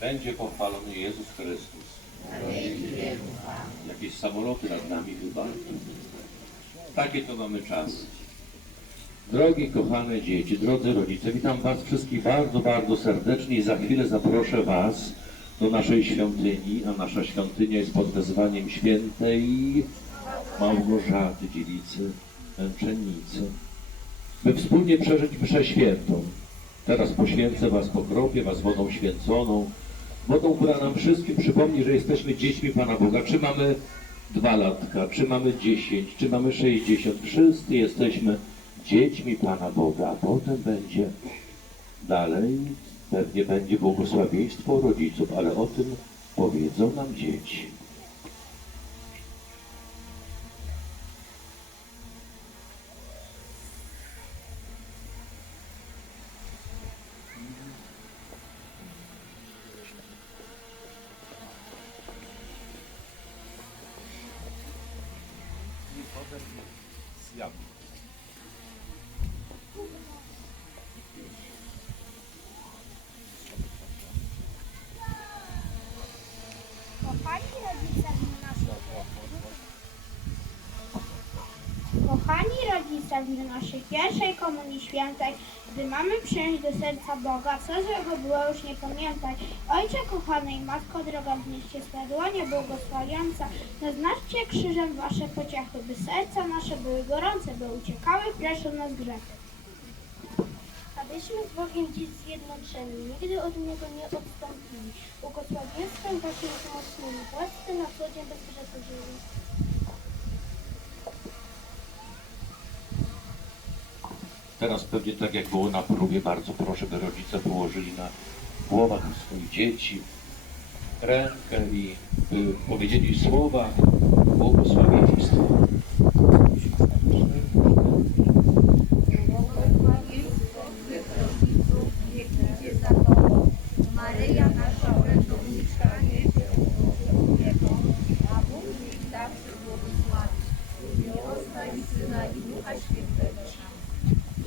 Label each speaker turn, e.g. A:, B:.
A: Będzie pochwalony Jezus Chrystus. Jakieś samoloty nad nami chyba. Takie to mamy czasy. Drogie, kochane dzieci, drodzy rodzice, witam Was wszystkich bardzo, bardzo serdecznie i za chwilę zaproszę Was do naszej świątyni, a nasza świątynia jest pod wezwaniem świętej Małgorzaty, dziewicy, męczennicy, by wspólnie przeżyć mszę świętą. Teraz poświęcę Was, pokropię Was wodą święconą, wodą, która nam wszystkim przypomni, że jesteśmy dziećmi Pana Boga. Czy mamy dwa latka, czy mamy dziesięć, czy mamy sześćdziesiąt, wszyscy jesteśmy dziećmi Pana Boga, a potem będzie dalej, pewnie będzie błogosławieństwo rodziców, ale o tym powiedzą nam dzieci.
B: Kochani rodzice w dniu naszej Kochani rodzice, w naszej pierwszej komunii świętej, gdy mamy przyjąć do serca Boga, co złego było już nie pamiętaj. Ojcze kochany i Matko droga, wnieście swe dłonie błogosławiąca, naznaczcie krzyżem wasze pociechy, by serca nasze były gorące, by uciekały precz nas grzechy. Abyśmy z Bogiem dziś zjednoczeni, nigdy od Niego nie odstąpili. Błogosławieństwem Waszym wzmocnieni, błascy na co dzień bez grzechu żyli.
A: Teraz pewnie tak jak było na próbie, bardzo proszę, by rodzice położyli na głowach swoich dzieci rękę i by powiedzieli słowa błogosławieństwa.
C: Maryja nasza Bóg niech